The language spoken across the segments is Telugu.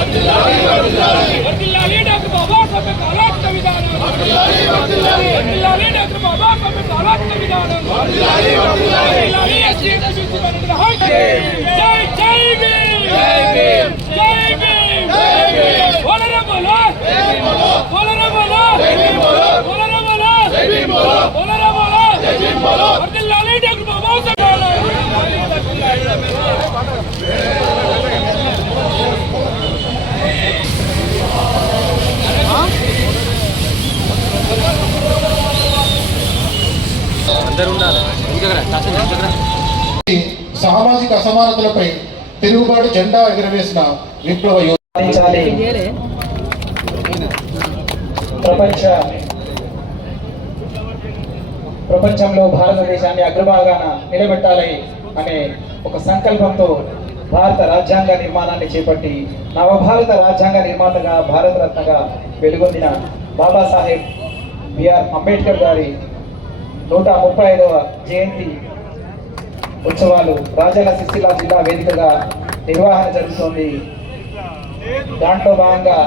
వర్ధిల్లాలి డాక్టర్ బాబాసాహెబ్ అంబేద్కర్ విధానం. వర్ధిల్లాలి డాక్టర్ బాబాసాహెబ్ అంబేద్కర్ విధానం. వర్ధిల్లాలి ఎస్సీ ఎస్టీ బీసీ హక్కు. జై జై భీమ్, జై భీమ్, జై భీమ్, జై భీమ్. బోలో బోలో, జై భీమ్ బోలో, బోలో బోలో, జై భీమ్ బోలో, బోలో బోలో, జై భీమ్ బోలో, బోలో బోలో, జై భీమ్ బోలో. వర్ధిల్లాలి డాక్టర్ బాబాసాహెబ్ సామాజిక అసమానతలపై తిరుగుబాటు జెండా ఎగురవేసిన విప్లవ ప్రపంచంలో భారతదేశాన్ని అగ్రభాగాన నిలబెట్టాలి అనే ఒక సంకల్పంతో భారత రాజ్యాంగ నిర్మాణాన్ని చేపట్టి నవభారత రాజ్యాంగ నిర్మాతగా భారతరత్నగా వెలుగొందిన బాబాసాహెబ్ బిఆర్ అంబేద్కర్ గారి 135వ జయంతి ఉత్సవాలు రాజన్న సిరిసిల్ల జిల్లా వేదికగా నిర్వహణ జరుగుతోంది. దాంట్లో భాగంగా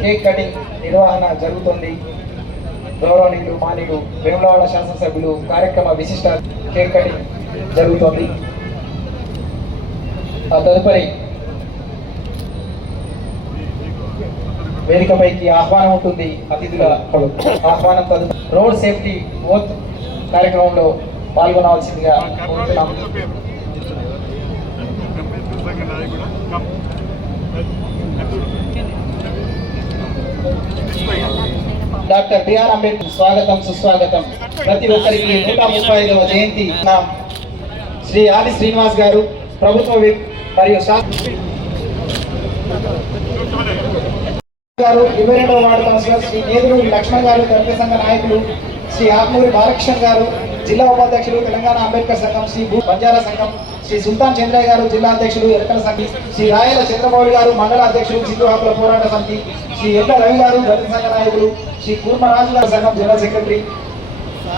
కేక్ కటింగ్ నిర్వహణ జరుగుతుంది. గౌరవనీయులు మాన్యులు వేములవాడ శాసనసభ్యులు కార్యక్రమ విశిష్ట కేక్ కటింగ్ జరుగుతోంది. ఆ తదుపరి వేదికపైకి ఆహ్వానం ఉంటుంది. అతిథుల ఆహ్వానం తదుపరి రోడ్ సేఫ్టీ ఓత్ కార్యక్రమంలో పాల్గొనవలసిందిగా కోరుతున్నాం. డాక్టర్ బిఆర్ అంబేద్కర్ స్వాగతం సుస్వాగతం. ప్రతి ఒక్కరికి 135వ జయంతి శ్రీ ఆది శ్రీనివాస్ గారు ప్రభుత్వ విప్ మరియు గారు 22వ వార్డు కౌన్సిలర్ శ్రీ నేదురు లక్ష్మణ్ గారు దళిత సంఘ నాయకులు శ్రీ ఆత్మూరి బాలకృష్ణ గారు జిల్లా ఉపాధ్యక్షులు తెలంగాణ అంబేద్కర్ సంఘం శ్రీ బంజారా సంఘం శ్రీ సుల్తాన్ చంద్రయ్య గారు జిల్లా అధ్యక్షులు ఎరకల సమితి శ్రీ రాయల చంద్రమౌళి గారు మండల అధ్యక్షులు సింధు హక్కుల పోరాట సమితి శ్రీ ఎడ్ల రవి గారు దళిత సంఘ నాయకులు శ్రీ కూర్మరాజు గారు సంఘం జనరల్ సెక్రటరీ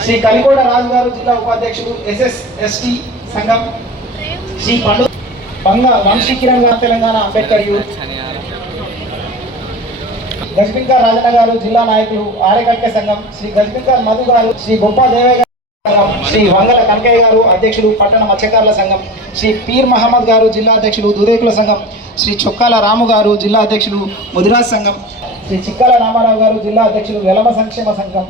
శ్రీ కలికోట రాజు గారు జిల్లా ఉపాధ్యక్షులు ఎస్ఎస్ఎస్టీ సంఘం శ్రీ పండు వంశీ కిరణ్ గారు తెలంగాణ అంబేద్కర్ యూత్ గజ్బిన్కర్ రాజన్న గారు జిల్లా నాయకులు ఆరేకట్క సంఘం శ్రీ గజ్బిన్కర్ మధు గారు శ్రీ గొప్ప దేవయ్య సంఘం శ్రీ వంగల కనకయ్య గారు అధ్యక్షులు పట్టణ మత్స్యకారుల సంఘం శ్రీ పీర్ మహమ్మద్ గారు జిల్లా అధ్యక్షులు దురేకుల సంఘం శ్రీ చొక్కాల రాము గారు జిల్లా అధ్యక్షులు ముదిరాజ్ సంఘం శ్రీ చిక్కాల రామారావు గారు జిల్లా అధ్యక్షులు వెలమ సంక్షేమ సంఘం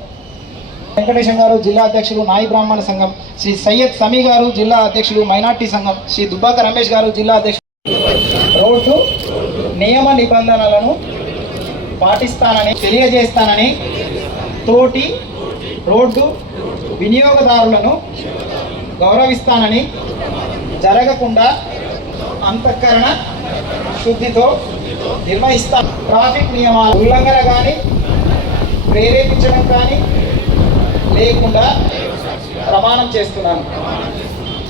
వెంకటేశం గారు జిల్లా అధ్యక్షులు నాయి బ్రాహ్మణ సంఘం శ్రీ సయ్యద్ సమీ గారు జిల్లా అధ్యక్షులు మైనార్టీ సంఘం శ్రీ దుబ్బాక రమేష్ గారు జిల్లా అధ్యక్షులు రోడ్డు నియమ నిబంధనలను పాటిస్తానని తెలియజేస్తానని తోటి రోడ్డు వినియోగదారులను గౌరవిస్తానని జరగకుండా అంతఃకరణ శుద్ధితో నిర్వహిస్తాను. ట్రాఫిక్ నియమాల ఉల్లంఘన కానీ ప్రేరేపించడం కానీ లేకుండా ప్రమాణం చేస్తున్నాను.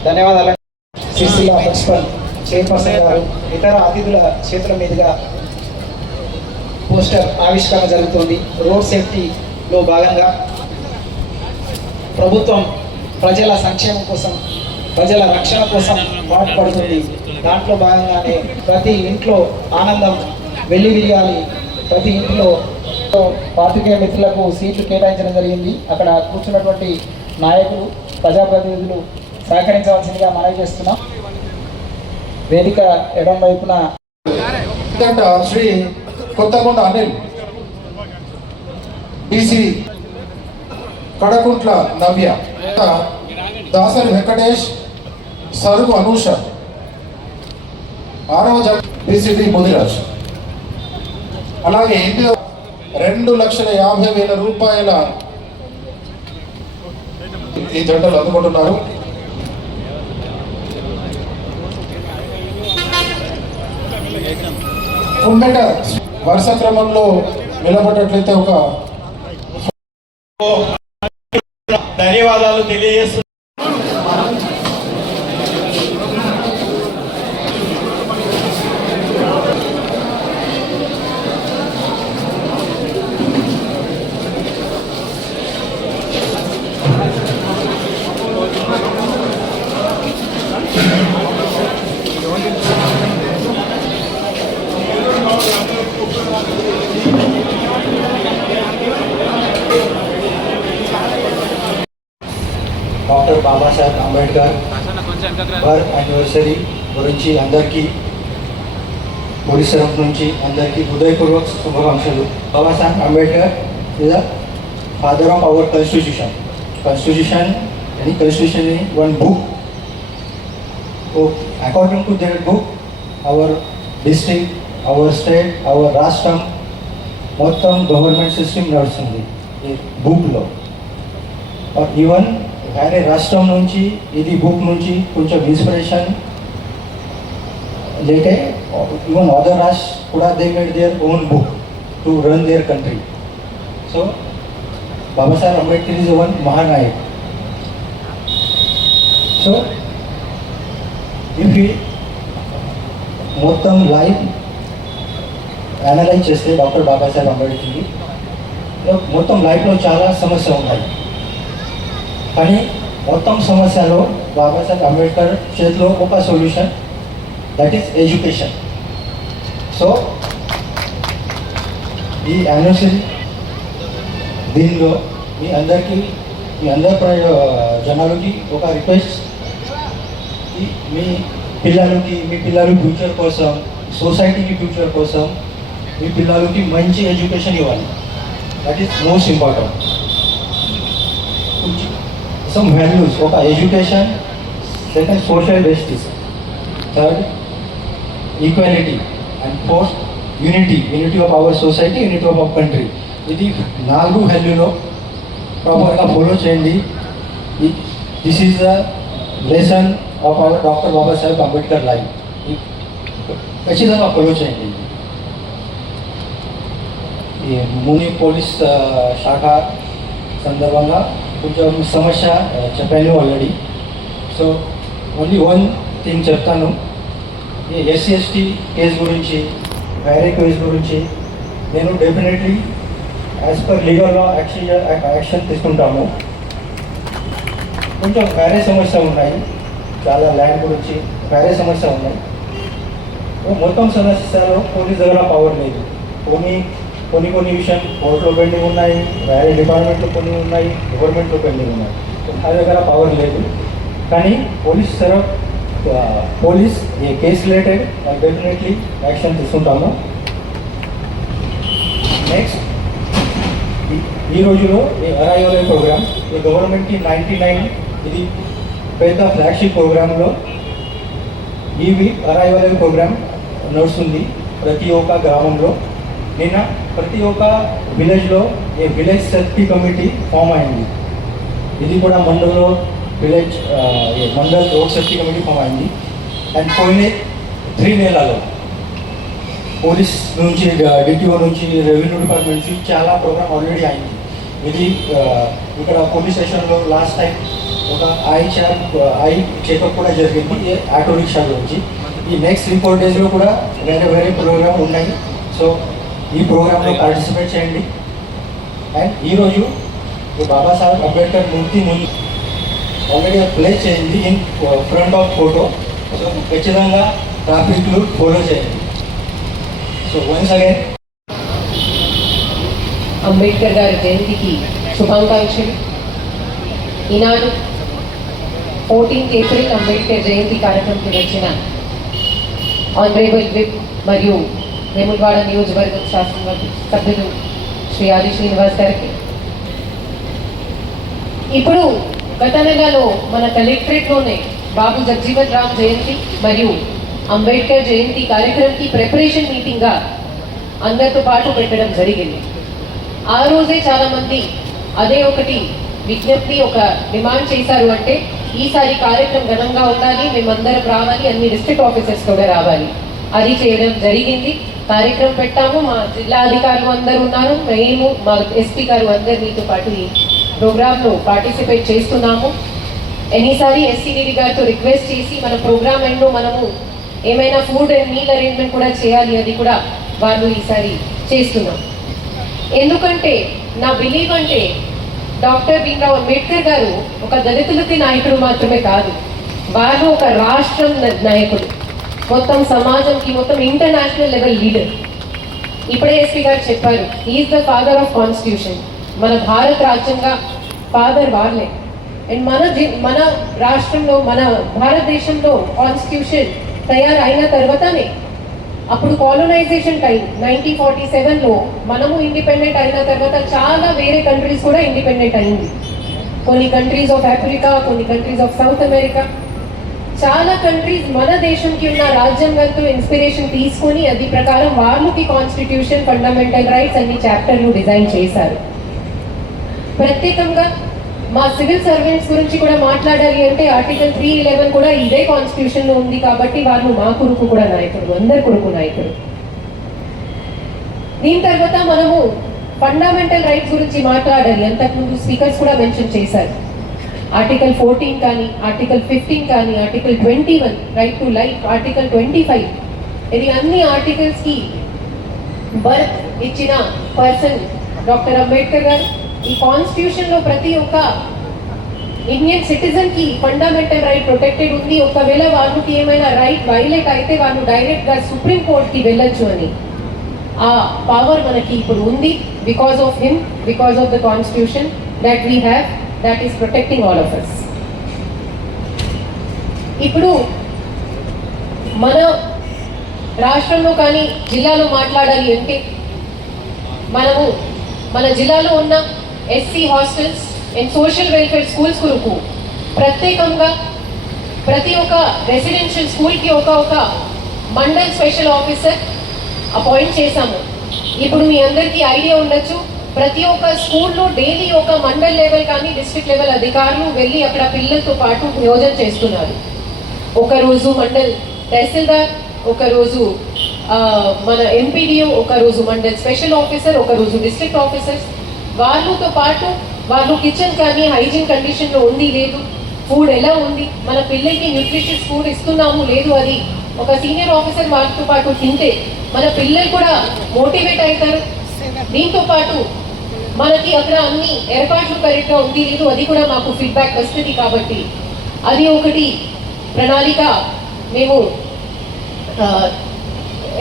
ధన్యవాదాలు. సిరిసిల్ల మున్సిపల్ చైర్పర్సన్ గారు ఇతర అతిథుల చేతుల మీదుగా పోస్టర్ ఆవిష్కరణ జరుగుతుంది. రోడ్ సేఫ్టీలో భాగంగా ప్రభుత్వం ప్రజల సంక్షేమం కోసం ప్రజల రక్షణ కోసం పాటుపడుతుంది. దాంట్లో భాగంగానే ప్రతి ఇంట్లో ఆనందం వెల్లివిరియాలి. ప్రతి ఇంట్లో పాత్రికేయ మిత్రులకు సీట్లు కేటాయించడం జరిగింది. అక్కడ కూర్చున్నటువంటి నాయకులు ప్రజాప్రతినిధులు సహకరించవలసిందిగా మనవి చేస్తున్నాం. వేదిక ఎడం వైపున శ్రీ కొత్తకొండ అనిల్, బీసీ కడకుంట్ల నవ్య, దాసరి వెంకటేష్, సరుగు అనూష, 6వ బీసీడీ ముదిరాజ్. అలాగే 2,50,000 రూపాయల ఈ జంటలు అందుకుంటున్నారు. కుండట వరుస క్రమంలో నిలబడ్డట్లయితే ఒక ధన్యవాదాలు తెలియజేస్తున్నాను. బాబాసాహెబ్ అంబేద్కర్ బర్త్ యానివర్సరీ గురించి అందరికీ పోలీస్ తరఫు నుంచి అందరికీ హృదయపూర్వక శుభాకాంక్షలు. Babasaheb Ambedkar is the father of our constitution यानी constitution is one book. So according to that book, our district, our state, our రాష్ట్రం మొత్తం గవర్నమెంట్ సిస్టమ్ నడుస్తుంది ఈ బుక్లో. ఈవెన్ వేరే రాష్ట్రం నుంచి ఇది బుక్ నుంచి కొంచెం ఇన్స్పిరేషన్ లేకే ఈవెన్ అదర్ రాష్ట్ర కూడా they made their own book to run their country. So Babasaheb Ambedkar is one mahanayak. So ఇవి మొత్తం లైఫ్ అనలైజ్ చేస్తే డాక్టర్ బాబాసాహెబ్ అంబేద్కర్కి మొత్తం లైఫ్లో చాలా సమస్యలు ఉన్నాయి. కానీ మొత్తం సమస్యలో బాబాసాహెబ్ అంబేద్కర్ చేతిలో ఒక solution, that is education. So ఈ యానివర్సరీ దీనిలో మీ అందరి జనాలకి ఒక రిక్వెస్ట్, మీ పిల్లలు ఫ్యూచర్ కోసం, సొసైటీకి ఫ్యూచర్ కోసం మీ పిల్లలకి మంచి ఎడ్యుకేషన్ ఇవ్వాలి. That is most important. Some values, ఒక education, second social justice, third equality and fourth unity of our society, unity of our country. ఇది 4 వాల్యూలో ప్రాపర్గా ఫాలో చేయండి. This is the lesson of our doctor Babasaheb Ambedkar life. ఖచ్చితంగా ఫాలో చేయండి. ఈ ముని పోలీస్ శాఖ సందర్భంగా కొంచెం సమస్య చెప్పాను already. So only one thing చెప్తాను. ఈ SC/ST కేసు గురించి, వేరే కేసు గురించి నేను డెఫినెట్లీ యాజ్ పర్ లీగల్ లా యాక్షన్ తీసుకుంటాము. కొంచెం వేరే సమస్య ఉన్నాయి, చాలా ల్యాండ్ గురించి వేరే సమస్య ఉన్నాయి. మొత్తం సమస్యలో పోలీస్ దగ్గర పవర్ లేదు. కొన్ని విషయం కోర్టులో పెండింగ్ ఉన్నాయి, వేరే డిపార్ట్మెంట్లో కొన్ని ఉన్నాయి, గవర్నమెంట్లో పెండింగ్ ఉన్నాయి. నా దగ్గర పవర్ లేదు. కానీ పోలీస్ ఏ కేసు రిలేటెడ్ డెఫినెట్లీ యాక్షన్ తీసుకుంటాము. నెక్స్ట్, ఈ రోజులో ఈ అరైవల్ ప్రోగ్రామ్ ఈ గవర్నమెంట్కి 99 ఇది పెద్ద ఫ్లాగ్షిప్ ప్రోగ్రాంలో ఈ వీక్ అరైవల్ ప్రోగ్రామ్ నడుస్తుంది ప్రతి ఒక్క గ్రామంలో. నిన్న ప్రతి ఒక్క విలేజ్లో ఈ విలేజ్ సేఫ్టీ కమిటీ ఫామ్ అయింది. ఇది కూడా మండల్లో mandal road safety committee form అయింది. అండ్ పోయిన 3 నెలల్లో పోలీస్ నుంచి, డిటిఓ నుంచి, రెవెన్యూ డిపార్ట్మెంట్ నుంచి చాలా ప్రోగ్రామ్ ఆల్రెడీ అయింది. ఇది ఇక్కడ పోలీస్ స్టేషన్లో లాస్ట్ టైం ఒక ఐ చెకప్ కూడా జరిగింది ఆటో రిక్షా గురించి. ఈ నెక్స్ట్ 3-4 డేస్లో కూడా వేరే ప్రోగ్రామ్ ఉన్నాయి. సో ఈ ప్రోగ్రాంలో పార్టిసిపేట్ చేయండి. అండ్ ఈరోజు బాబాసాహెబ్ అంబేద్కర్ మూర్తి ముందు ఆల్రెడీ ప్లేస్ చేయండి in front of photo. So ఖచ్చితంగా ట్రాఫిక్ రూల్ ఫాలో చేయండి. సో వన్స్ అగైన్ అంబేద్కర్ గారి జయంతికి శుభాకాంక్షలు. ఈనాడు 14th ఏప్రిల్ అంబేద్కర్ జయంతి కార్యక్రమంకి వచ్చిన ఆనరేబుల్ విప్ మరియు వేములవాడ నియోజకవర్గ శాసనసభ్యులు సభ్యులు శ్రీ ఆది శ్రీనివాస్ గారికి, ఇప్పుడు గత నెలలో మన కలెక్టరేట్లోనే బాబు జగజీవన్ రామ్ జయంతి మరియు అంబేద్కర్ జయంతి కార్యక్రమంకి ప్రిపరేషన్ మీటింగ్గా అందరితో పాటు పెట్టడం జరిగింది. ఆ రోజే చాలామంది అదే ఒకటి విజ్ఞప్తి, ఒక డిమాండ్ చేశారు. అంటే ఈసారి కార్యక్రమం ఘనంగా ఉండాలి, మేమందరం రావాలి, అన్ని డిస్ట్రిక్ట్ ఆఫీసర్స్ కూడా రావాలి. అది చేయడం జరిగింది. కార్యక్రమం పెట్టాము. మా జిల్లా అధికారులు అందరూ ఉన్నారు, మేము మా SP గారు అందరు మీతో పాటు ఈ ప్రోగ్రాంలో పార్టిసిపేట్ చేస్తున్నాము. ఎన్నిసారి SCDD గారితో రిక్వెస్ట్ చేసి మన ప్రోగ్రామ్ ఎండ్లో మనము ఏమైనా ఫుడ్ అండ్ మీల్ అరేంజ్మెంట్ కూడా చేయాలి, అది కూడా వాళ్ళు ఈసారి చేస్తున్నాం. ఎందుకంటే నా బిలీవ్ అంటే డాక్టర్ భీమ్రావ్ అంబేద్కర్ గారు ఒక దళితులకి నాయకుడు మాత్రమే కాదు, వాళ్ళు ఒక రాష్ట్రం నాయకుడు, మొత్తం సమాజంకి, మొత్తం ఇంటర్నేషనల్ లెవెల్ లీడర్. ఇప్పుడే SP గారు చెప్పారు, is the father of constitution. మన భారత రాజ్యాంగ ఫాదర్ వాళ్ళే. అండ్ మన రాష్ట్రంలో మన భారతదేశంలో కాన్స్టిట్యూషన్ తయారైన తర్వాతనే అప్పుడు కాలనైజేషన్ టైం 1947లో మనము ఇండిపెండెంట్ అయిన తర్వాత చాలా వేరే కంట్రీస్ కూడా ఇండిపెండెంట్ అయింది. కొన్ని కంట్రీస్ ఆఫ్ ఆఫ్రికా, కొన్ని కంట్రీస్ ఆఫ్ సౌత్ అమెరికా, చాలా కంట్రీస్ మన దేశంకి ఉన్న రాజ్యాంగంతో ఇన్స్పిరేషన్ తీసుకొని అది ప్రకారం వాళ్ళకి కాన్స్టిట్యూషన్, ఫండమెంటల్ రైట్స్ అన్ని చాప్టర్లు డిజైన్ చేశారు. ప్రత్యేకంగా మా సివిల్ సర్వెంట్స్ గురించి కూడా మాట్లాడాలి అంటే ఆర్టికల్ 311 కూడా ఇదే కాన్స్టిట్యూషన్ లో ఉంది కాబట్టి వాళ్ళు మా కొరకు కూడా నాయకుడు, అందరి కొరకు నాయకుడు. దీని తర్వాత మనము ఫండమెంటల్ రైట్స్ గురించి మాట్లాడాలి. అంతకుముందు స్పీకర్స్ కూడా మెన్షన్ చేశారు. ఆర్టికల్ 14 కానీ, ఆర్టికల్ 15 కానీ, article 21 right to life, article 25 ఇది అన్ని ఆర్టికల్స్ కి బర్త్ ఇచ్చిన పర్సన్ డాక్టర్ అంబేద్కర్ గారు. ఈ కాన్స్టిట్యూషన్ లో ప్రతి ఒక్క ఇండియన్ సిటిజన్ కి ఫండమెంటల్ రైట్ ప్రొటెక్టెడ్ ఉంది. ఒకవేళ వాళ్ళకి ఏమైనా రైట్ వైలేట్ అయితే వాళ్ళు డైరెక్ట్ గా సుప్రీం కోర్ట్ కి వెళ్ళొచ్చు అని ఆ పవర్ మనకి ఇప్పుడు ఉంది. Because of him, because of the constitution that we have, that is protecting all of us. ఇప్పుడు మన రాష్ట్రంలో కానీ జిల్లాలో మాట్లాడాలి అంటే మనము మన జిల్లాలో ఉన్న SC hostels and social welfare schools కొరకు ప్రత్యేకంగా ప్రతి ఒక్క రెసిడెన్షియల్ స్కూల్కి ఒక మండల్ స్పెషల్ ఆఫీసర్ అపాయింట్ చేశాము. ఇప్పుడు మీ అందరికీ ఐడియా ఉండొచ్చు, ప్రతి ఒక్క స్కూల్లో డైలీ ఒక మండల్ లెవెల్ కానీ డిస్ట్రిక్ట్ లెవెల్ అధికారులు వెళ్ళి అక్కడ పిల్లలతో పాటు నియోజన చేస్తున్నారు. ఒకరోజు మండల్ తహసీల్దార్, ఒకరోజు మన ఎంపీడీఓ, ఒకరోజు మండల్ స్పెషల్ ఆఫీసర్, ఒకరోజు డిస్ట్రిక్ట్ ఆఫీసర్స్. వాళ్ళతో పాటు వాళ్ళు కిచెన్ కానీ హైజీన్ కండిషన్లో ఉంది లేదు, ఫుడ్ ఎలా ఉంది, మన పిల్లలకి న్యూట్రిషియస్ ఫుడ్ ఇస్తున్నాము లేదు, అది ఒక సీనియర్ ఆఫీసర్ వాళ్ళతో పాటు తింటే మన పిల్లలు కూడా మోటివేట్ అవుతారు. దీంతో పాటు మనకి అక్కడ అన్ని ఏర్పాట్లు కరెక్ట్గా ఉంది లేదు అది కూడా మాకు ఫీడ్బ్యాక్ వస్తుంది. కాబట్టి అది ఒకటి ప్రణాళిక మేము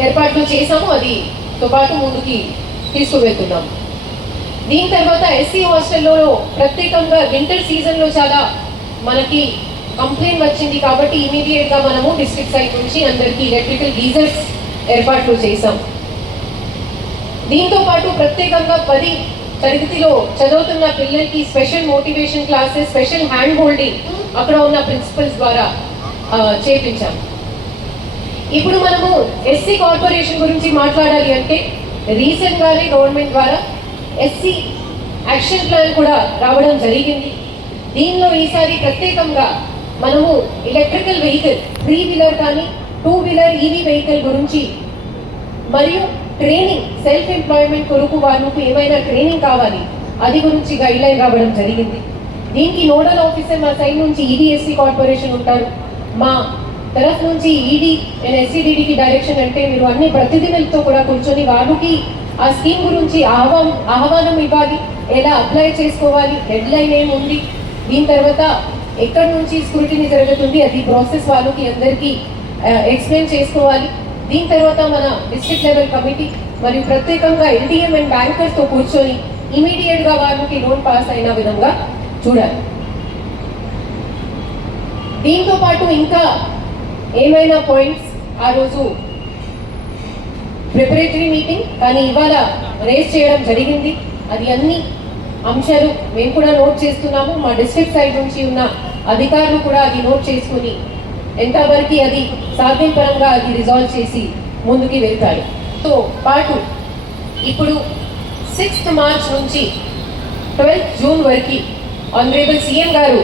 ఏర్పాట్లు చేసాము, అదితో పాటు ముందుకి తీసుకువెళ్తున్నాము. దీని తర్వాత ఎస్సీ హాస్టల్లో ప్రత్యేకంగా వింటర్ సీజన్లో చాలా మనకి కంప్లైంట్ వచ్చింది కాబట్టి ఇమీడియట్గా మనము డిస్ట్రిక్ట్ సైడ్ నుంచి అందరికీ ఎలక్ట్రికల్ గీజర్స్ ఏర్పాట్లు చేసాం. దీంతో పాటు ప్రత్యేకంగా 10 తరగతిలో చదువుతున్న పిల్లలకి special motivation classes, special hand holding అక్కడ ఉన్న ప్రిన్సిపల్స్ ద్వారా చేపించాం. ఇప్పుడు మనము ఎస్సీ కార్పొరేషన్ గురించి మాట్లాడాలి అంటే రీసెంట్గానే గవర్నమెంట్ ద్వారా ఎస్సీ యాక్షన్ ప్లాన్ కూడా రావడం జరిగింది. దీనిలో ఈసారి ప్రత్యేకంగా మనము ఎలక్ట్రికల్ వెహికల్ 3 వీలర్ కానీ 2 వీలర్ ఈవీ వెహికల్ గురించి మరియు ట్రైనింగ్, సెల్ఫ్ ఎంప్లాయ్మెంట్ కొరకు వాళ్ళకు ఏమైనా ట్రైనింగ్ కావాలి అది గురించి గైడ్ లైన్ రావడం జరిగింది. దీనికి నోడల్ ఆఫీసర్ మా సైడ్ నుంచి ఈడీఎస్సీ కార్పొరేషన్ ఉంటారు. మా తరఫు నుంచి ఈడీ అండ్ ఎస్సీడీడీకి డైరెక్షన్ అంటే మీరు అన్ని ప్రతినిధులతో కూడా కూర్చొని వాళ్ళకి ఆ స్కీమ్ గురించి ఆహ్వానం ఇవ్వాలి, ఎలా అప్లై చేసుకోవాలి, డెడ్ లైన్ ఏముంది, దీని తర్వాత ఎక్కడి నుంచి స్క్రూటినీ జరుగుతుంది అది ప్రాసెస్ వాళ్ళకి అందరికీ ఎక్స్ప్లెయిన్ చేసుకోవాలి. దీని తర్వాత మన డిస్ట్రిక్ట్ లెవెల్ కమిటీ మరియు ప్రత్యేకంగా ఎల్డిఎం అండ్ బ్యాంకర్స్తో కూర్చొని ఇమీడియట్గా వాళ్ళకి లోన్ పాస్ అయిన విధంగా చూడాలి. దీంతో పాటు ఇంకా ఏమైనా పాయింట్స్ ఆ రోజు ప్రిపరేటరీ మీటింగ్ కానీ ఇవాళ రేస్ చేయడం జరిగింది. అది అన్ని అంశాలు మేము కూడా నోట్ చేస్తున్నాము. మా డిస్ట్రిక్ట్ సైడ్ నుంచి ఉన్న అధికారులు కూడా అది నోట్ చేసుకుని ఎంతవరకు అది సాధ్యపరంగా అది రిజాల్వ్ చేసి ముందుకి వెళ్తారు. తో పాటు ఇప్పుడు 6th మార్చ్ నుంచి 12th జూన్ వరకు ఆనరేబుల్ సీఎం గారు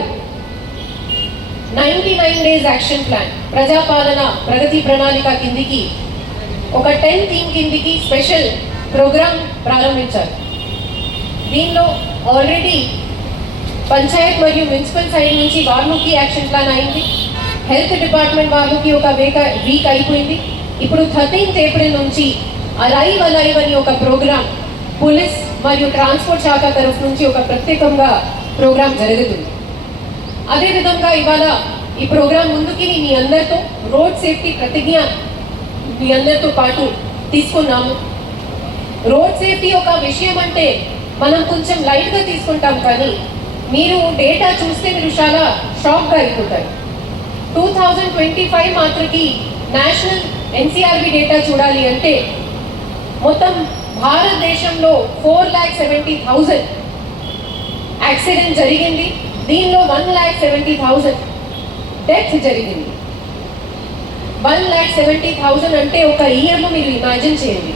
99 డేస్ యాక్షన్ ప్లాన్ ప్రజాపాలన ప్రగతి ప్రణాళిక కిందికి ఒక 10 థీమ్ కిందికి స్పెషల్ ప్రోగ్రామ్ ప్రారంభించారు. దీనిలో ఆల్రెడీ పంచాయత్ మరియు మున్సిపల్ సైడ్ నుంచి వాళ్ళకి యాక్షన్ ప్లాన్ అయింది. హెల్త్ డిపార్ట్మెంట్ వాళ్ళకి ఒక వీక్ అయిపోయింది. ఇప్పుడు 13th ఏప్రిల్ నుంచి అలైవ్ అని ఒక ప్రోగ్రామ్ పోలీస్ మరియు ట్రాన్స్పోర్ట్ శాఖ తరఫు నుంచి ఒక ప్రత్యేకంగా ప్రోగ్రామ్ జరుగుతుంది. అదేవిధంగా ఇవాళ ఈ ప్రోగ్రాం ముందుకి మీ అందరితో రోడ్ సేఫ్టీ ప్రతిజ్ఞ మీ అందరితో పాటు తీసుకున్నాము. రోడ్ సేఫ్టీ ఒక విషయం అంటే మనం కొంచెం లైట్గా తీసుకుంటాం కానీ మీరు డేటా చూస్తే మీరు చాలా షాక్గా అయిపోతారు. 2025 మాత్రకి నేషనల్ ఎన్సీఆర్బీ డేటా చూడాలి అంటే మొత్తం భారతదేశంలో 4,70,000 యాక్సిడెంట్ జరిగింది. దీనిలో 1,70,000 డెత్ జరిగింది. 1,70,000 అంటే ఒక ఇయర్లో మీరు ఇమాజిన్ చేయండి.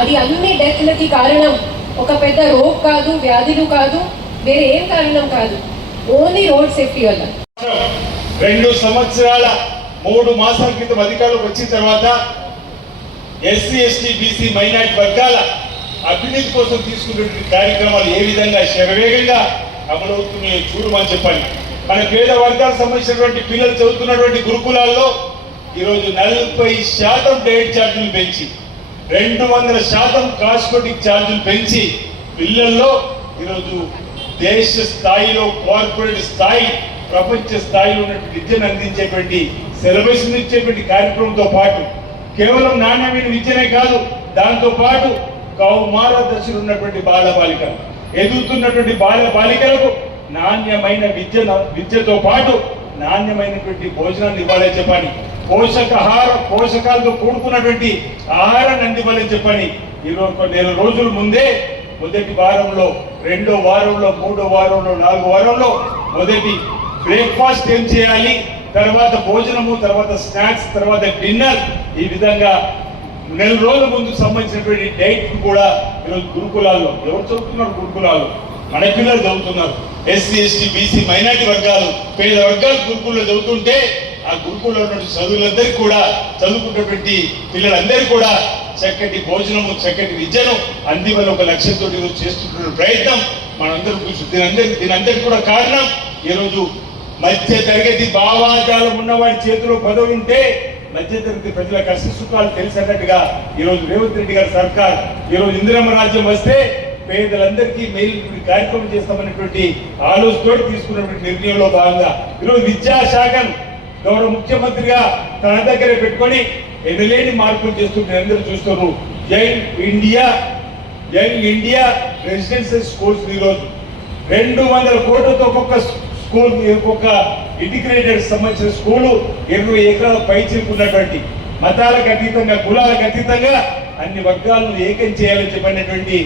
అది అన్ని డెత్లకి కారణం ఒక పెద్ద రోగ్ కాదు, వ్యాధులు కాదు, వేరే ఏం కారణం కాదు, ఓన్లీ రోడ్ సేఫ్టీ వల్ల. 2 సంవత్సరాల 3 మాసాల క్రితం అధికారులకు వచ్చిన తర్వాత ఎస్సీ ఎస్టీ బీసీ మైనారిటీ వర్గాల అభివృద్ధి కోసం తీసుకున్నటువంటి కార్యక్రమాలు ఏ విధంగా శరవేగంగా అమలవుతున్నాయో చూడమని చెప్పాలి. మన పేద వర్గాలకు సంబంధించినటువంటి పిల్లలు చదువుతున్నటువంటి గురుకులాల్లో ఈరోజు 40% డైట్ ఛార్జీలు పెంచి 200% కాస్మెటిక్ ఛార్జీలు పెంచి పిల్లల్లో ఈరోజు దేశ స్థాయిలో కార్పొరేట్ స్థాయి ప్రపంచ స్థాయిలో ఉన్నటువంటి విద్యను అందించేటువంటి సిలబస్ ఇచ్చేటువంటి కార్యక్రమంతో పాటు కేవలం నాణ్యమైన విద్యనే కాదు, దాంతో పాటు కౌమార దశలో ఉన్నటువంటి బాలబాలికలు ఎదుగుతున్నటువంటి బాలికలకు నాణ్యమైన విద్యతో పాటు నాణ్యమైనటువంటి భోజనాన్ని ఇవ్వాలని చెప్పని, పోషకాలతో కూడుకున్నటువంటి ఆహారాన్ని అందివ్వాలని చెప్పని ఈరోజు కొన్ని నెల రోజుల ముందే మొదటి వారంలో, 2వ వారంలో, 3వ వారంలో, 4వ వారంలో మొదటి బ్రేక్ఫాస్ట్ ఏం చేయాలి, తర్వాత భోజనము, తర్వాత స్నాక్స్, తర్వాత డిన్నర్, ఈ విధంగా నెల రోజుల ముందుకు సంబంధించినటువంటి డైట్ కూడా ఈరోజు గురుకులాల్లో ఎవరు చదువుతున్నారు? గురుకులాలు మన పిల్లలు చదువుతున్నారు. ఎస్సీ ఎస్టీ బీసీ మైనారిటీ వర్గాలు, పేద వర్గాలు గురుకుల్లో చదువుతుంటే ఆ గురుకుల్లో ఉన్నటువంటి చదువులందరికీ కూడా చదువుకున్నటువంటి పిల్లలందరికీ కూడా చక్కటి భోజనము, చక్కటి విద్యను అందివల్ల ఒక లక్ష్యంతో ఈరోజు చేస్తున్న ప్రయత్నం మనందరూ చూసి దీనందరికీ కూడా కారణం ఈరోజు మధ్య తరగతి భావాజాలం ఉన్నవాడి చేతిలో పదవి ఉంటే మధ్య తరగతి ప్రజల కష్ట సుఖాలు తెలిసినట్టుగా ఈరోజు రేవంత్ రెడ్డి గారి సర్కార్ ఈరోజు ఇందిరమ్మ రాజ్యం వస్తే పేదలందరికీ మేలు కార్యక్రమం చేస్తామనేటువంటి ఆలోచనతో తీసుకున్నటువంటి నిర్ణయంలో భాగంగా ఈరోజు విద్యాశాఖను గౌరవ ముఖ్యమంత్రిగా తన దగ్గరే పెట్టుకొని ఎనలేని మార్పులు చేస్తుంటే అందరూ చూస్తున్నారు. యంగ్ ఇండియా రెసిడెన్షియల్ స్కూల్స్ ఈరోజు 200 కోట్లతో ఒక్కొక్క స్కూల్, ఒక్కొక్క ఇంటిగ్రేటెడ్ సంబంధించిన స్కూలు 20 ఎకరాల పై చేరుకున్నటువంటి మతాలకు అతీతంగా, కులాలకు అతీతంగా అన్ని వర్గాలను ఏకం చేయాలని చెప్పినటువంటి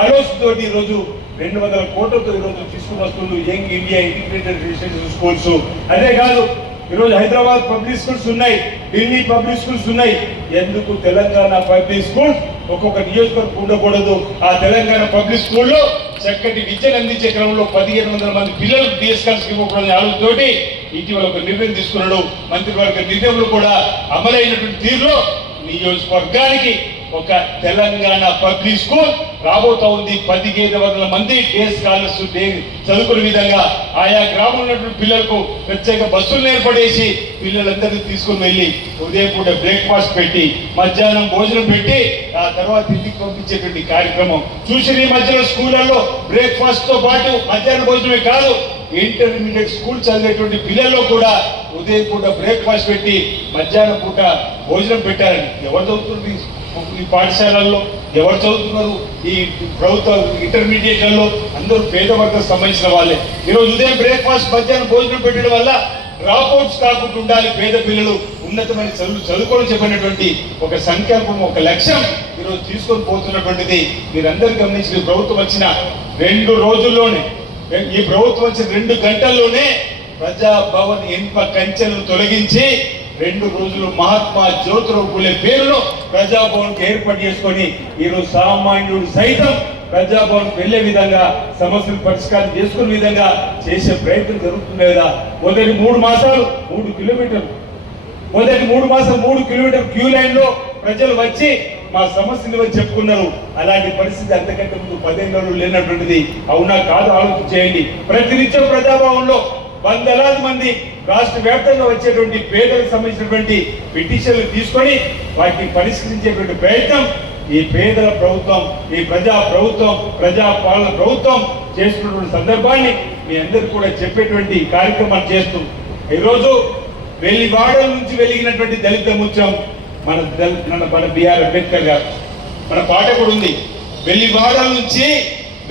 ఆలోచనతోటి ఈరోజు 200 కోట్లతో ఈరోజు తీసుకుని వస్తున్నారు young India integrated residential schools. అదే కాదు, ఈరోజు హైదరాబాద్ పబ్లిక్ స్కూల్స్ ఉన్నాయి, ఢిల్లీ పబ్లిక్ స్కూల్స్ ఉన్నాయి. ఎందుకు తెలంగాణ పబ్లిక్ స్కూల్స్ ఒక్కొక్క నియోజకవర్గం ఉండకూడదు? ఆ తెలంగాణ పబ్లిక్ స్కూల్లో చక్కటి విద్యను అందించే క్రమంలో 1,500 మంది పిల్లలకు డిఎస్కాల్స్ ఇవ్వకూడదని ఆలోచనతోటి ఇటీవల ఒక నిర్ణయం తీసుకున్నాడు. మంత్రివర్గ నిర్ణయంలో కూడా అమలైనటువంటి తీరులో నియోజకవర్గానికి ఒక తెలంగాణ పబ్లిక్ స్కూల్ రాబోతా ఉంది. 1,500 మంది డే స్కాలర్స్ చదువుకునే విధంగా ఆయా గ్రామంలో ఉన్నటువంటి పిల్లలకు ప్రత్యేక బస్సులు ఏర్పడేసి పిల్లలందరినీ తీసుకుని వెళ్ళి ఉదయం పూట బ్రేక్ఫాస్ట్ పెట్టి, మధ్యాహ్నం భోజనం పెట్టి, ఆ తర్వాత ఇంటికి పంపించేటువంటి కార్యక్రమం చూసి ఈ మధ్యలో స్కూళ్ళల్లో బ్రేక్ఫాస్ట్ తో పాటు మధ్యాహ్నం భోజనమే కాదు, ఇంటర్మీడియట్ స్కూల్ చదివేటువంటి పిల్లల్లో కూడా ఉదయం పూట బ్రేక్ఫాస్ట్ పెట్టి మధ్యాహ్నం పూట భోజనం పెట్టారని. ఎవరు చదువుతుంది ఈ పాఠశాలల్లో? ఎవరు చదువుతున్నారు ఈ ప్రభుత్వ ఇంటర్మీడియట్లలో? అందరూ పేద వర్గం సంబంధించిన వాళ్ళే. ఈరోజు ఉదయం బ్రేక్ఫాస్ట్, మధ్యాహ్నం భోజనం పెట్టడం వల్ల డ్రాప్అవుట్స్ కాకుండా ఉండాలి, పేద పిల్లలు ఉన్నతమైన చదువుకోవాలని చెప్పినటువంటి ఒక సంకల్పం, ఒక లక్ష్యం ఈరోజు తీసుకొని పోతున్నటువంటిది మీరందరూ గమనించిన ప్రభుత్వం వచ్చిన 2 రోజుల్లోనే, ఈ ప్రభుత్వం వచ్చిన 2 గంటల్లోనే ప్రజాభవన్ ఇనుప కంచెలను తొలగించి 2 రోజులు మహాత్మా జ్యోతిరావు పూలే పేరులో ప్రజాభవన్ ఏర్పాటు చేసుకొని ఈరోజు సామాన్యుడు సైతం ప్రజాభవన్ వెళ్లే విధంగా, సమస్యలు పరిష్కారం చేసుకునే విధంగా చేసే ప్రయత్నం జరుగుతుంది కదా. మొదటి 3 మాసాలు 3 కిలోమీటర్లు, మొదటి 3 మాసాలు 3 కిలోమీటర్ క్యూ లైన్ లో ప్రజలు వచ్చి మా సమస్యలు చెప్పుకున్నారు. అలాంటి పరిస్థితి అంతకంటే ముందు 10 ఏళ్ళు లేనటువంటిది. అవునా కాదు ఆలోచన చేయండి. ప్రతినిత్యం ప్రజాభవన్లో వందలాది మంది రాష్ట్ర వ్యాప్తంగా వచ్చేటువంటి పేదలకు సంబంధించినటువంటి పిటిషన్లు తీసుకొని వాటిని పరిష్కరించేటువంటి ప్రయత్నం ఈ పేదల ప్రభుత్వం, ఈ ప్రజా పాలన ప్రభుత్వం చేస్తున్నటువంటి సందర్భాన్ని మీ అందరికీ కూడా చెప్పేటువంటి కార్యక్రమాలు చేస్తూ ఈరోజు వెల్లివాడల నుంచి వెలిగినటువంటి దళిత ముత్యం మన బిఆర్ అంబేద్కర్ గారు, మన పాట కూడా ఉంది. వెల్లివాడల నుంచి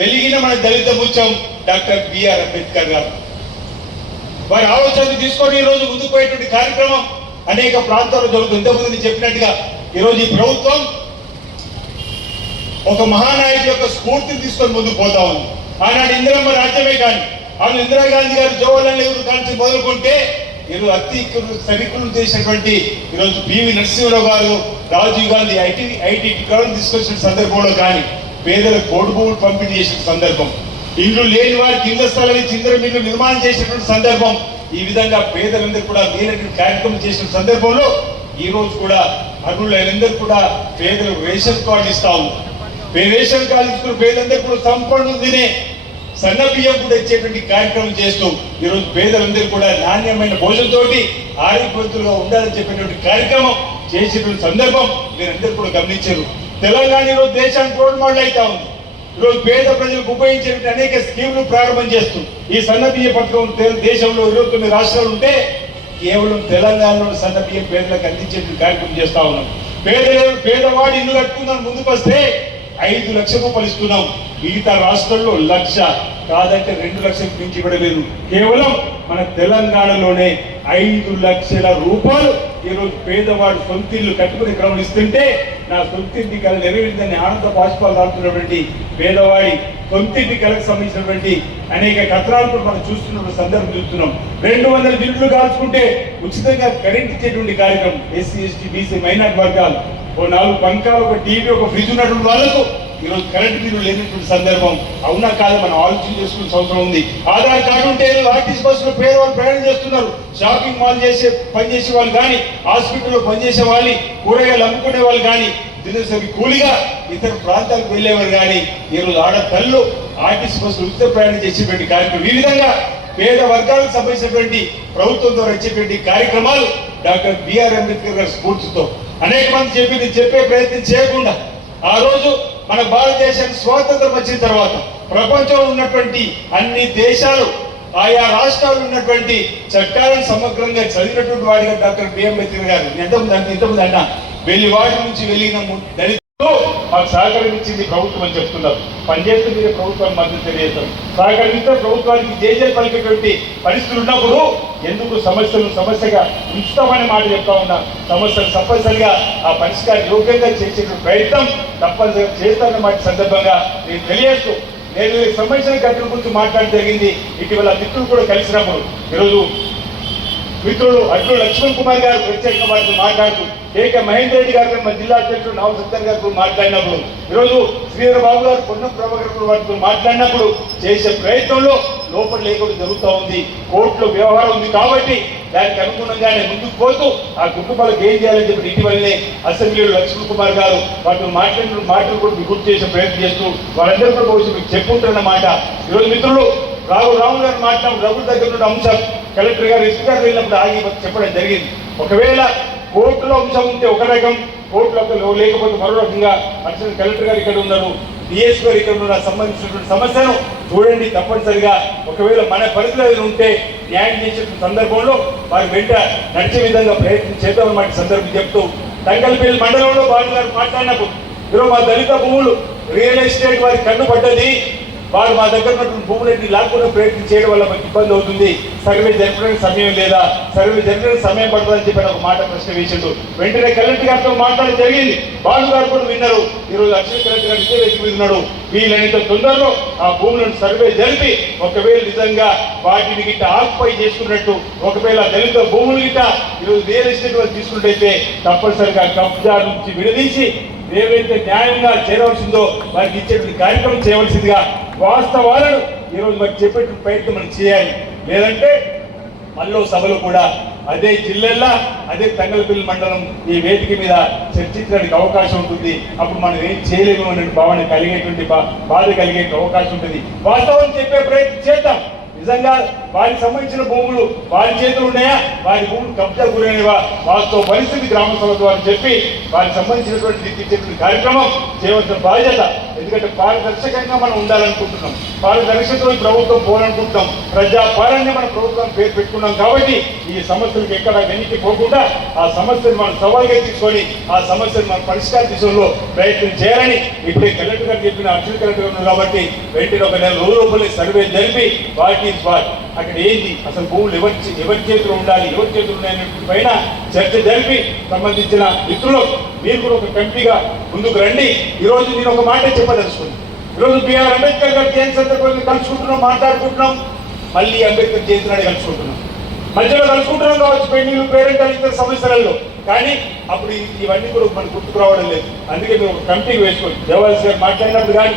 వెలిగిన మన దళిత ముత్యం డాక్టర్ బిఆర్ అంబేద్కర్ గారు. వారి ఆలోచనలు తీసుకొని ఈ రోజు ముందుకు పోయేటువంటి కార్యక్రమం అనేక ప్రాంతాల్లో జరుగుతుంది. ఇంతకుముందు నేను చెప్పినట్టుగా ఈరోజు ఈ ప్రభుత్వం ఒక మహానాయకుడి యొక్క స్ఫూర్తిని తీసుకొని ముందుకు పోతా ఉంది. ఆనాడు ఇందిరమ్మ రాజ్యమే కానీ ఆమె ఇందిరాగాంధీ గారు జవహర్లాల్ నెహ్రూ కాల్చి మొదలుకుంటే ఈరోజు అతి సరికులు చేసినటువంటి ఈరోజు పివి నరసింహరావు గారు రాజీవ్ గాంధీ ఐటీ విప్లవం తీసుకొచ్చిన సందర్భంలో కానీ పేదలకు కోటి భూములు పంపిణీ చేసిన సందర్భం, ఇల్లు లేని వారికి ఇళ్ల స్థలాన్ని చిందర మిల్లు నిర్మాణం చేసినటువంటి సందర్భం, ఈ విధంగా పేదలందరూ కూడా మేలైన కార్యక్రమం చేసిన సందర్భంలో ఈ రోజు కూడా అర్హులైనందరూ కూడా పేదలకు రేషన్ కార్డు ఇస్తా ఉన్నారు. రేషన్ కార్డు ఇస్తున్న పేదలందరూ కూడా సంపూర్ణ తినే సన్న బియ్యం కూడా ఇచ్చేటువంటి కార్యక్రమం చేస్తూ ఈరోజు పేదలందరూ కూడా నాణ్యమైన భోజనంతో ఆరోగ్యవంతులుగా ఉండాలని చెప్పేటువంటి కార్యక్రమం చేసేటువంటి సందర్భం మీరందరూ కూడా గమనించారు. తెలంగాణ ఈరోజు దేశానికి రోల్ మోడల్ అవుతా ఉంది. ఈరోజు పేద ప్రజలకు ఉపయోగించేటువంటి అనేక స్కీములు ప్రారంభం చేస్తూ ఈ సన్న బియ్య పథకం దేశంలో 29 రాష్ట్రాలు ఉంటే కేవలం తెలంగాణలో సన్న బియ్యం పేదలకు అందించేటువంటి కార్యక్రమం చేస్తా ఉన్నాం. పేదవాడు ఇల్లు కట్టుకుందాం ముందుకు వస్తే 5 లక్షల రూపాయలు ఇస్తున్నాం. మిగతా రాష్ట్రాల్లో 1 లక్ష కాదంటే 2 లక్షలకు మించి ఇవ్వడలేదు. కేవలం మన తెలంగాణలోనే 5 లక్షల రూపాయలు ఈరోజు పేదవాడు సొంతిల్లు కట్టుకుని క్రమం ఇస్తుంటే నా సొంతింటి కళ నెరవేరిందని ఆనంద బాష్పాలు రాస్తున్నటువంటి పేదవాడి సొంతింటి కళకు సంబంధించినటువంటి అనేక కథనాలు కూడా మనం చూస్తున్న సందర్భం చూస్తున్నాం. 200 యూనిట్లు కాల్చుకుంటే ఉచితంగా కరెంట్ ఇచ్చేటువంటి కార్యక్రమం ఎస్సీ ఎస్టీ బీసీ మైనార్టీ వర్గాలు ఓ 4 పంకాలు ఒక టీవీ ఒక ఫ్రిడ్జ్ ఉన్నటువంటి వాళ్ళకు ఈరోజు కరెంటు బిల్లు లేనటువంటి సందర్భం. అవునా కాదు మనం ఆలోచన చేసుకునే అవసరం ఉంది. ఆధార్ కార్డు ఉంటే ఆర్టీసీ బస్సులో పేదవాళ్ళు ప్రయాణం చేస్తున్నారు. షాపింగ్ మాల్ పనిచేసే వాళ్ళు కానీ హాస్పిటల్లో పనిచేసే వాళ్ళు కూరగాయలు అమ్ముకునే వాళ్ళు కానీ దినసరి కూలిగా ఇతర ప్రాంతాలకు వెళ్ళేవారు కానీ ఈరోజు ఆడతల్లు ఆర్టీసీ బస్సులు ఉచిత ప్రయాణం చేసేటువంటి కార్యక్రమం. ఈ విధంగా పేద వర్గాలకు సంబంధించినటువంటి ప్రభుత్వం ద్వారా వచ్చేటువంటి కార్యక్రమాలు డాక్టర్ బిఆర్ అంబేద్కర్ గారి స్ఫూర్తితో అనేక మంది చెప్పే ప్రయత్నం చేయకుండా ఆ రోజు మన భారతదేశానికి స్వాతంత్రం వచ్చిన తర్వాత ప్రపంచంలో ఉన్నటువంటి అన్ని దేశాలు ఆయా రాష్ట్రాలు ఉన్నటువంటి చట్టాలను సమగ్రంగా చదివినటువంటి వాడిగా డాక్టర్ బిఆర్ అంబేద్కర్ గారు ఇంతకుముందు అన్న వాటి నుంచి వెలిగిన దళితులు మాకు సహకరించింది ప్రభుత్వం అని చెప్తున్నారు. పనిచేస్తే మీరు ప్రభుత్వానికి మద్దతు తెలియజేస్తారు. సహకరిస్తే ప్రభుత్వానికి జేజేలు పలికేటువంటి పరిస్థితులు ఉన్నప్పుడు ఎందుకు సమస్యగా ఉంచుతామనే మాట చెప్తా ఉన్నా. సమస్యలు తప్పనిసరిగా ఆ పరిష్కారం యోగ్యంగా చేసేటువంటి ప్రయత్నం తప్పనిసరిగా చేస్తారన్న మాట సందర్భంగా నేను తెలియజేస్తూ నేను సంబంధించిన ఘటన గురించి మాట్లాడడం జరిగింది. ఇటీవల మిత్రులు కూడా కలిసినప్పుడు ఈరోజు మిత్రుడు అడ్డు లక్ష్మణ్ కుమార్ గారు ప్రత్యేకంగా వారితో మాట్లాడుతూ కేక మహేందర్ రెడ్డి గారు మన జిల్లా అధ్యక్షుడు నావ సత్యం గారు మాట్లాడినప్పుడు ఈరోజు శ్రీధర్ బాబు గారు పొన్నం ప్రభాకర్ వారితో మాట్లాడినప్పుడు చేసే ప్రయత్నంలో లోపల లేకుండా జరుగుతూ ఉంది. కోర్టులో వ్యవహారం ఉంది కాబట్టి దానికి అనుగుణంగానే ముందుకు పోతూ ఆ కుటుంబాలకు ఏం చేయాలని చెప్పి ఇటీవలనే అసెంబ్లీలో లక్ష్మణ్ కుమార్ గారు వాటితో మాట్లాడిన మాటలు కూడా గుర్తు చేసే ప్రయత్నం చేస్తూ వాళ్ళందరూ కూడా భవిష్యత్తు మీకు చెప్పుకుంటున్నమాట. ఈరోజు మిత్రులు రాము గారు మాట్లాడిన రఘు దగ్గర నుండి అంశం కలెక్టర్ గారు ఎస్పీ గారు వెళ్ళినప్పుడు ఆగి చెప్పడం జరిగింది. ఒకవేళ కోర్టులో అంశం ఉంటే ఒక రకం, కోర్టులో లేకపోతే మరో రకంగా అడిషనల్ కలెక్టర్ గారు ఇక్కడ ఉన్నారు, డిఎస్ గారు ఇక్కడ ఉన్న సంబంధించినటువంటి సమస్యను చూడండి. తప్పనిసరిగా ఒకవేళ మన పరిధిలో ఉంటే న్యాయం చేసేటువంటి సందర్భంలో వారి వెంట నడిచే విధంగా ప్రయత్నం చేద్దామన్నమాట సందర్భం చెప్తూ తంగల్పల్లి మండలంలో బాబు గారు మాట్లాడినప్పుడు ఈరోజు మా దళిత భూములు రియల్ ఎస్టేట్ వారికి కన్ను పడ్డది, వారు మా దగ్గర ఉన్నటువంటి భూములన్నీ లాక్కునే ప్రయత్నం చేయడం వల్ల మాకు ఇబ్బంది అవుతుంది, సర్వే జరపడానికి సమయం లేదా, సర్వే జరపడానికి సమయం పడుతుందని చెప్పి ఒక మాట ప్రశ్న వేసిండు. వెంటనే కలెక్టర్ గారితో మాట్లాడడం జరిగింది. బాలు గారు కూడా విన్నారు. ఈరోజు అక్షయ కలెక్టర్ గారు ఇదే వ్యక్తి మీద ఉన్నాడు. వీళ్ళంత తొందరలో ఆ భూములను సర్వే జరిపి ఒకవేళ నిజంగా వాటిని గిట్ట ఆక్యుపై చేసుకున్నట్టు ఒకవేళ దళిత భూములు గిట్ట ఈరోజు రియల్ ఎస్టేట్ వాళ్ళు తీసుకున్నట్టయితే తప్పనిసరిగా కబ్జా నుంచి విడదీసి ఏవైతే న్యాయంగా చేరవలసిందో వారికి ఇచ్చేటువంటి కార్యక్రమం చేయవలసిందిగా వాస్తవాలను ఈరోజు మరి చెప్పేటువంటి ప్రయత్నం మనం చేయాలి. లేదంటే మళ్ళీ సభలో కూడా అదే జిల్లాల్లో అదే తంగలపల్లి మండలం ఈ వేదిక మీద చర్చించడానికి అవకాశం ఉంటుంది. అప్పుడు మనం ఏం చేయలేము అనే భావన కలిగేటువంటి బాధ కలిగే అవకాశం ఉంటుంది. వాస్తవం చెప్పే ప్రయత్నం చేద్దాం. నిజంగా వారికి సంబంధించిన భూములు వారి చేతులు ఉన్నాయా, వారి భూములు కబ్జా గురైనవా, వాస్తవ పరిస్థితి గ్రామ సభ ద్వారా చెప్పి వారికి సంబంధించినటువంటి కార్యక్రమం చేయవలసిన బాధ్యత ఎందుకంటే పారదర్శకంగా మనం ఉండాలనుకుంటున్నాం, పారదర్శకతో ఈ ప్రభుత్వం పోవాలనుకుంటున్నాం, ప్రజాపాలన మన ప్రభుత్వం పేరు పెట్టుకున్నాం. కాబట్టి ఈ సమస్యలకు ఎక్కడ వెనక్కి పోకుండా ఆ సమస్యను మనం సవాల్గా తీసుకొని ఆ సమస్యను మనం పరిష్కార దిశలో ప్రయత్నం చేయాలని ఇప్పుడే కలెక్టర్ గారు చెప్పిన అర్జున్ కలెక్టర్ గారు ఉన్నారు. కాబట్టి వెంటనే ఒక నెల రోజుల సర్వే జరిపి వాటి అక్కడ ఏంటి అసలు భూములు ఎవరి చేతులు ఉండాలి, ఎవరి చేతులు ఉన్నాయనే పైన చర్చ జరిపి సంబంధించిన మిత్రులు మీరు కూడా ఒక కమిటీగా ముందుకు రండి. ఈరోజు నేను ఒక మాట చెప్పదలుచుకున్నాను. ఈరోజు బిఆర్ అంబేద్కర్ గారి జయంతి సందర్భంగా కలుసుకుంటున్నాం, మాట్లాడుకుంటున్నాం, మళ్ళీ అంబేద్కర్ జయంతి నాడు కలుసుకుంటున్నాం, మధ్యలో కలుసుకుంటున్నాం కావచ్చు పెళ్లిళ్ళు పేరెంటాలు ఇతర సమస్యలలో. కానీ అప్పుడు ఇవన్నీ కూడా మనకు గుర్తుకు రావడం లేదు. అందుకే మేము ఒక కమిటీకి వేసుకోండి. దేవాలయ గారు మాట్లాడినప్పుడు కానీ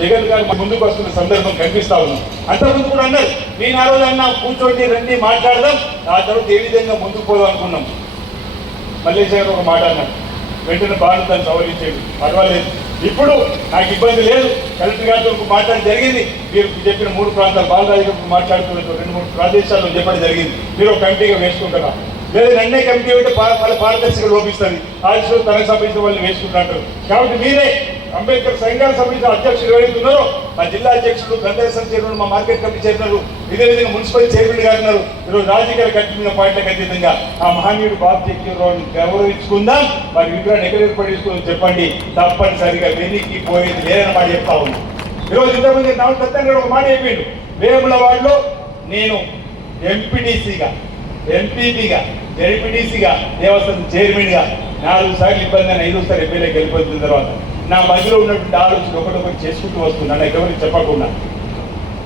జగన్ గారు ముందుకు వస్తున్న సందర్భం కనిపిస్తా ఉన్నాం. అంతకుముందు కూడా అన్నారు, నేను ఆ రోజు అన్నా కూర్చోండి రండి మాట్లాడదాం, ఆ తర్వాత ఏ విధంగా ముందుకు పోదాం అనుకున్నాం. మల్లేష్ గారు ఒక మాట అన్నారు, వెంటనే బాగా దాన్ని సవరించేది, పర్వాలేదు, ఇప్పుడు నాకు ఇబ్బంది లేదు. కలెక్టర్ గారితో మాట్లాడడం జరిగింది. మీరు చెప్పిన 3 ప్రాంతాలు బాలరాజు మాట్లాడుతున్నట్టు 2-3 ప్రదేశాల్లో చెప్పడం జరిగింది. మీరు ఒక కమిటీగా వేసుకుంటారా లేదా నన్నే కమిటీ ఉంటే వాళ్ళ పారదర్శక లోపిస్తుంది, ఆదిలో తనకు సంబంధించిన వాళ్ళు వేసుకుంటారు. కాబట్టి మీరే అంబేద్కర్ సంఘానికి సంబంధించిన అధ్యక్షులు ఎవరైతే ఉన్నారో మా జిల్లా అధ్యక్షులు, గంధర్సన్ చైర్మన్, మా మార్కెట్ కమిటీ చైర్మన్, ఇదే విధంగా మున్సిపల్ చైర్మన్ గారు ఉన్నారు. ఈరోజు రాజకీయాలు కట్టిన పార్టీలకు అతీతంగా ఆ మహనీయుడు బాబు జగ్జీవన్ గౌరవించుకుందాం, వారి విగ్రహాన్ని ఎక్కడ ఏర్పడించుకుందాం చెప్పండి. తప్పనిసరిగా వెనక్కి పోయేది లేదని మాట చెప్తా ఉన్నాం. ఈరోజు ఇంతకుముందు నాలుగు దత్తంగా ఒక మాట చెప్పిండు, వేములవాడలో నేను ఎంపీటీసీగా, ఎంపీపీగా, జెడ్పీటీసీగా, దేవస్థానం చైర్మన్గా 4 సార్లు ఇబ్బంది అని 5వ సారి ఎమ్మెల్యే గెలిపొచ్చిన తర్వాత నా మధ్యలో ఉన్నటువంటి ఆలోచన ఒకటి చేసుకుంటూ వస్తున్నాను. ఎవరికి చెప్పకుండా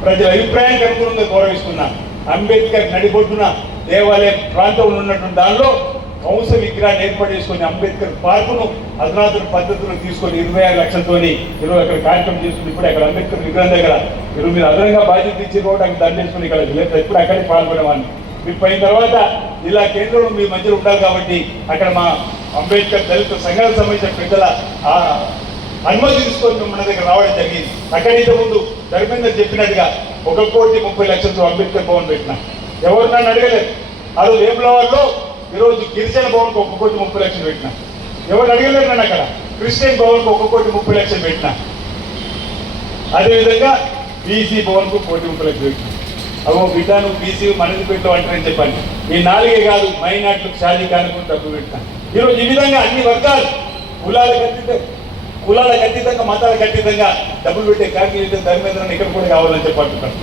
ప్రజల అభిప్రాయానికి అనుగుణంగా గౌరవిస్తున్నా. అంబేద్కర్ నడిబొడ్డున దేవాలయం ప్రాంతంలో ఉన్నటువంటి దానిలో కంస విగ్రహాన్ని ఏర్పాటు చేసుకుని అంబేద్కర్ పార్కును అధునాతన పద్ధతులను తీసుకొని 26 లక్షలతో ఈరోజు అక్కడ కార్యక్రమం చేసుకుని ఇప్పుడు అక్కడ అంబేద్కర్ విగ్రహం దగ్గర ఈరోజు మీరు అదనంగా బాధ్యత ఇచ్చి కూడా అక్కడ దండేసుకుని ఇక్కడ ఇప్పుడు అక్కడికి పాల్గొనేవాడిని. మీకు పోయిన తర్వాత జిల్లా కేంద్రంలో మీ మధ్యలో ఉండాలి కాబట్టి అక్కడ మా అంబేద్కర్ దళిత సంఘాలకు సంబంధించిన పెద్దల అనుమతి తీసుకొని మన దగ్గర రావడం జరిగింది. అక్కడ ఇంతకుముందు ధర్మేంద్ర చెప్పినట్టుగా 1,30,00,000తో అంబేద్కర్ భవన్ పెట్టిన ఎవరు నన్ను అడగలేదు. ఆ రోజు వేములవాడలో ఈరోజు గిరిజన భవన్కి 1,30,00,000 పెట్టిన ఎవరు అడగలేదు నన్ను. అక్కడ క్రిస్టియన్ భవన్కి 1,30,00,000 పెట్టిన. అదేవిధంగా బీసీ భవన్కు 1,30,00,000 పెట్టిన. అవో బిడ్డను బీసీ మనది పెట్టు అంటారని చెప్పండి. ఈ 4 కాదు, మైనార్టీలకు షాదీ కానుకొని డబ్బు పెట్టిన. ఈరోజు ఈ విధంగా అన్ని వర్గాలు కులాలకు అతీతంగా మతాలకు అతీతంగా డబ్బులు పెట్టే కార్యక్రమం ధర్మేంద్రని ఇక్కడ కూడా కావాలని చెప్పంటున్నాను.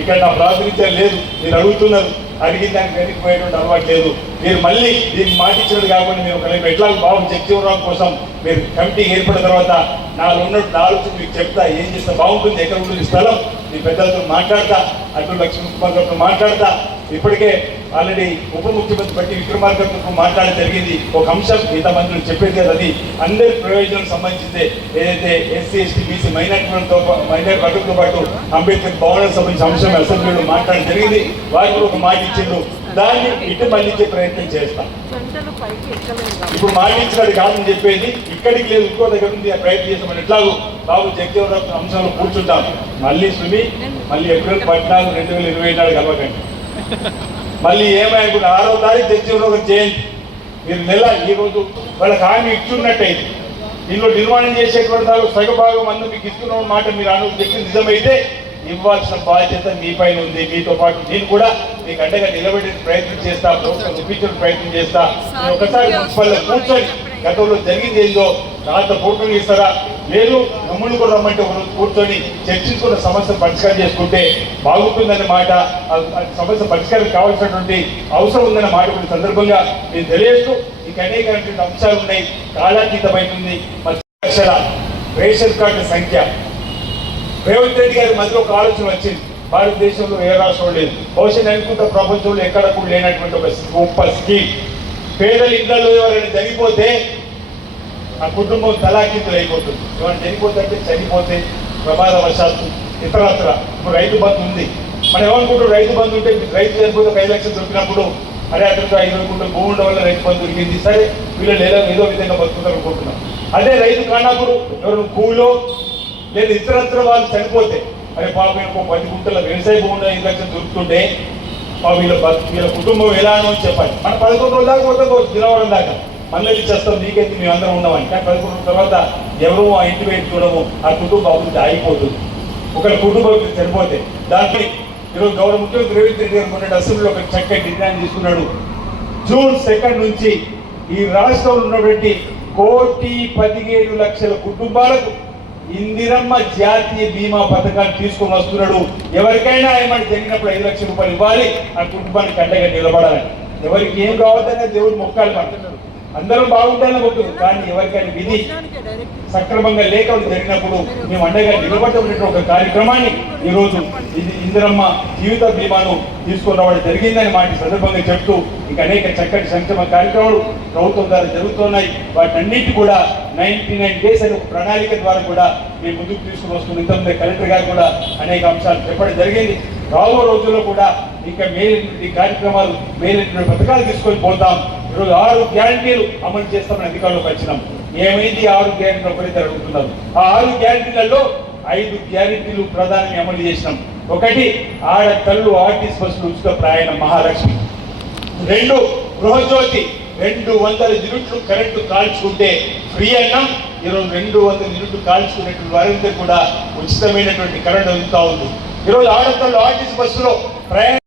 ఇక్కడ నా ప్రాతినిధ్యం లేదు, మీరు అడుగుతున్నారు, అడిగిన దానికి వెనక్కిపోయేటువంటి అలవాటు లేదు. మీరు మళ్ళీ దీనికి మాటిచ్చినట్టు కాకుండా మేము కలిపి ఎట్లా బాబు జగ్జీవన్ కోసం మీరు కమిటీ ఏర్పడిన తర్వాత నాలో ఉన్నట్టు ఆలోచన మీకు చెప్తా, ఏం చేస్తే బాగుంటుంది, ఎక్కడ ఉంటుంది స్థలం, మీ పెద్దలతో మాట్లాడతా, అటు లక్ష్మీ కుమార్ గారితో మాట్లాడతా. ఇప్పటికే ఆల్రెడీ ఉప ముఖ్యమంత్రి బట్టి విక్రమార్కతో మాట్లాడడం జరిగింది. ఒక అంశం ఇంతమంది చెప్పేది కదా, అది అందరి ప్రయోజనం సంబంధించిందే. ఏదైతే ఎస్సీ ఎస్టీ బీసీ మైనార్టీ వర్గంతో పాటు అంబేద్కర్ భవనానికి సంబంధించిన అంశం అసెంబ్లీలో మాట్లాడడం జరిగింది. వారు కూడా ఒక మాట ఇచ్చిండ్రు, దాన్ని ఇటు మళ్ళించే ప్రయత్నం చేస్తాం. ఇప్పుడు మాటించినది కాదని చెప్పేది ఇక్కడికి లేదు, ఇంకో దగ్గర ఉంది, ఆ ప్రయత్నం చేస్తామని ఎట్లాగూ బాబు జగ్జీవన్ అంశంలో కూర్చుంటాం. మళ్ళీ సుమి మళ్ళీ ఏప్రిల్ 14, 2024 కలవకండి. మళ్ళీ ఏమనుకుంటే 6వ తారీఖు జగ్జీవన్ జయంతి మీరు నెల ఈరోజు వాళ్ళకి హామీ ఇచ్చున్నట్టయితే దీనిలో నిర్మాణం చేసేటువంటి దానికి సగభాగం అందరూ మీకు ఇస్తున్న మాట మీరు చెప్పింది నిజమైతే ఇవ్వాల్సిన బాధ్యత మీ పైన ఉంది. మీతో పాటు నేను కూడా మీకు అండగా నిలబెట్టే ప్రయత్నం చేస్తా, ప్రభుత్వం చూపించే ప్రయత్నం చేస్తా. ఒకసారి మున్సిపల్లో కూర్చొని గతంలో జరిగింది ఏందో రాతపూర్వకంగా ఇస్తారా, లేదు మమ్మల్ని కూడా రమ్మంటే ఒకరోజు కూర్చొని చర్చించుకున్న సమస్యను పరిష్కారం చేసుకుంటే బాగుంటుందనే మాట, సమస్య పరిష్కారం కావాల్సినటువంటి అవసరం ఉందన్న మాట కొన్ని సందర్భంగా నేను తెలియజేస్తూ ఇంక అనేకమైనటువంటి అంశాలు ఉన్నాయి. కాలాతీతమైంది. లక్షల రేషన్ కార్డుల సంఖ్య రేవంత్ రెడ్డి గారి మధ్యలో ఒక ఆలోచన వచ్చింది. భారతదేశంలో ఏ రాష్ట్రం లేదు, బహుశా అనుకుంటా ప్రపంచంలో ఎక్కడ కూడా లేనటువంటి ఒక గొప్ప స్కీమ్. పేదల ఇళ్లలో ఎవరైనా చనిపోతే ఆ కుటుంబం తలాకిందులు అయిపోతుంది. ఎవరైనా చనిపోతే అంటే చనిపోతే ప్రమాదవశాత్తు ఇతరత్ర. ఇప్పుడు రైతు బంధు ఉంది, మనం ఏమనుకుంటాం, రైతు బంధు ఉంటే రైతు చనిపోతే 5 లక్షలు దొరికినప్పుడు అరే అతనికి 5 గుంటలు భూమి ఉండడం వల్ల రైతు బంధు దొరికింది, సరే వీళ్ళు ఏదో విధంగా బతుకుతారు అనుకుంటున్నాం. అదే రైతు కానప్పుడు ఎవరు భూమిలో లేదా ఇతరత్ర వాళ్ళు చనిపోతే అరే పాపం 10 గుంటల వ్యవసాయ భూమి 5 లక్షలు దొరుకుతుంటే వీళ్ళ కుటుంబం ఎలానో అని చెప్పాలి. మన 11 రోజుల దాకా పోతాం, దినవరం దాకా మందలి చేస్తాం నీకైతే మేము అందరం ఉన్నామని. కానీ 11 రోజుల తర్వాత ఎవరు ఆ ఇంటి వైపు చూడము, ఆ కుటుంబ అభివృద్ధి ఆగిపోతుంది. ఒకరి కుటుంబ అభివృద్ధి చనిపోతే దాంట్లో ఈరోజు గౌరవ ముఖ్యమంత్రి రేవంత్ రెడ్డి గారు మొన్న అసెంబ్లీలో ఒక చక్కటి నిర్ణయం తీసుకున్నాడు. జూన్ 2 నుంచి ఈ రాష్ట్రంలో ఉన్నటువంటి 1,17,00,000 కుటుంబాలకు ఇందిరమ్మ జాతీయ బీమా పథకాన్ని తీసుకొని వస్తున్నాడు. ఎవరికైనా ఏమని జరిగినప్పుడు 5 లక్షల రూపాయలు ఇవ్వాలి, ఆ కుటుంబానికి అండగా నిలబడాలని. ఎవరికి ఏం కావద్దనే దేవుడు మొక్కాలి పడుతున్నాడు, అందరం బాగుంటాలని మొక్కుతుంది. కానీ ఎవరికైనా విధి సక్రమంగా లేక జరిగినప్పుడు మేము అండగా నిలబడటం ఒక కార్యక్రమాన్ని ఈరోజు ఇది ఇందిరమ్మ జీవిత బీమాను తీసుకొని రావడం జరిగిందని మాట సందర్భంగా చెప్తూ ఇంకా అనేక చక్కటి సంక్షేమ కార్యక్రమాలు ప్రభుత్వం ద్వారా జరుగుతున్నాయి. వాటన్నిటి కూడా 99 డేస్ అనే ఒక ప్రణాళిక ద్వారా కూడా మేము ముందుకు తీసుకుని వస్తున్నాం. ఇంతకుముందే కలెక్టర్ గారు కూడా అనేక అంశాలు చెప్పడం జరిగింది. రాబో రోజుల్లో కూడా ఇంకా మేలైనటువంటి కార్యక్రమాలు, మేలైనటువంటి పథకాలు తీసుకొని పోతాం. ఈరోజు 6 గ్యారంటీలు అమలు చేస్తామని అధికారంలోకి వచ్చినాం. ఏమైంది 6 గ్యారంటీలు ఒకరైతే అడుగుతున్నారు. ఆ 6 గ్యారంటీలలో 5 గ్యారంటీలు ప్రధానంగా అమలు చేసినాం. ఒకటి ఆడతల్లు ఆర్టీసీ బస్సులు ఉచిత ప్రయాణం మహాలక్ష్మి. 2 గృహజ్యోతి 200 యూనిట్లు కరెంటు కాల్చుకుంటే ఫ్రీ అన్నాం. ఈరోజు 200 యూనిట్లు కాల్చుకునేటువంటి వారందరూ కూడా ఉచితమైనటువంటి కరెంటు అందుతా ఉంది. ఈరోజు ఆడతల్లు ఆర్టీసీ బస్సులో ప్రయాణం